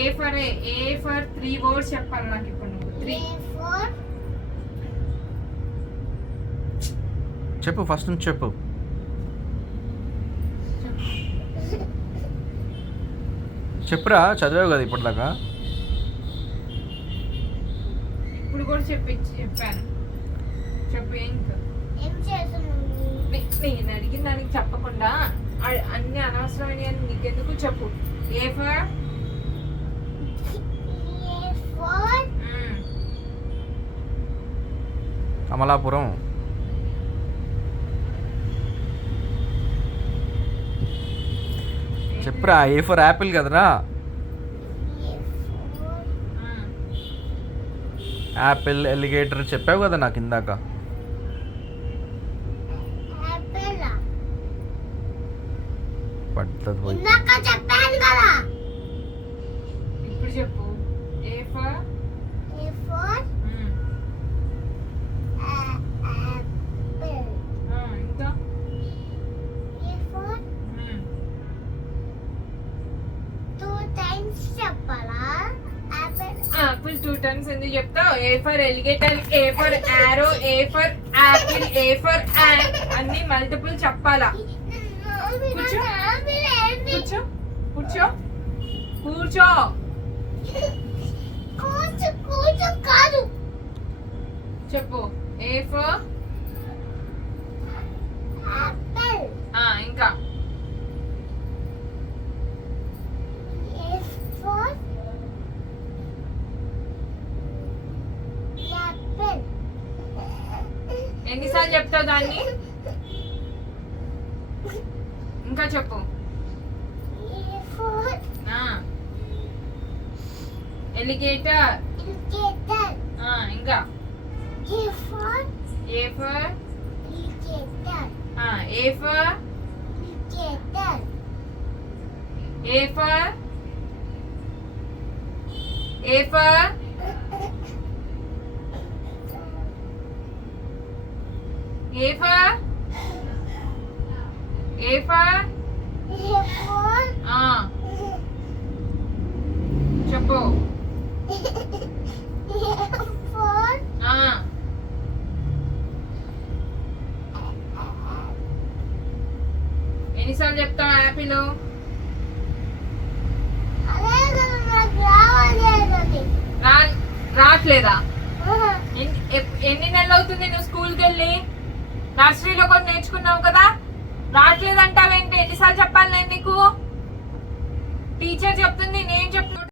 A for 3 words చెప్పాలి నాకు ఇప్పుడు నువ్వు 3 చెప్పు ఫస్ట్ నుంచి చెప్పు. చెప్పురా, చదివావు కదా ఇప్పటిదాకా. ఇప్పుడు కూడా చెప్పాను. చెప్పు. నేను అడిగిన దానికి చెప్పకుండా అన్ని అనవసరమైన నీకెందుకు చెప్పు. A for Amalapuram. చెప్పురా. ఏ ఫర్ యాపిల్ కదరా. యాపిల్, ఎలిగేటర్ చెప్పావు కదా నాకు ఇందాక. పడుతుంది పోయి. ఇప్పుడు చెప్పు. ఏ ఫర్ ఇంకా యాపిల్ 2 times ఎందుకు చెప్తావు? A for alligator, A for arrow, A for apple, A for అన్ని మల్టిపుల్ చెప్పాలా. కూర్చో కూర్చో కూర్చో కూర్చో. చెప్పు. ఏ ఫర్ ఇంకా ఎన్నిసార్లు చెప్తావు దాన్ని? ఇంకా చెప్పు. ఎలిగేటర్ ఇంకా A for A for A for A for A for చెప్పు. ఎన్నిసార్లు చెప్తావు యాపిల్? రావట్లేదా? ఎన్ని నెలలు అవుతుంది నువ్వు స్కూల్కి వెళ్ళి? నర్సరీలో కూడా నేర్చుకున్నావు కదా. రావట్లేదంటావేంటి? ఎన్నిసార్లు చెప్పాలి నేను నీకు? టీచర్ చెప్తుంది, నేను చెప్తున్నా.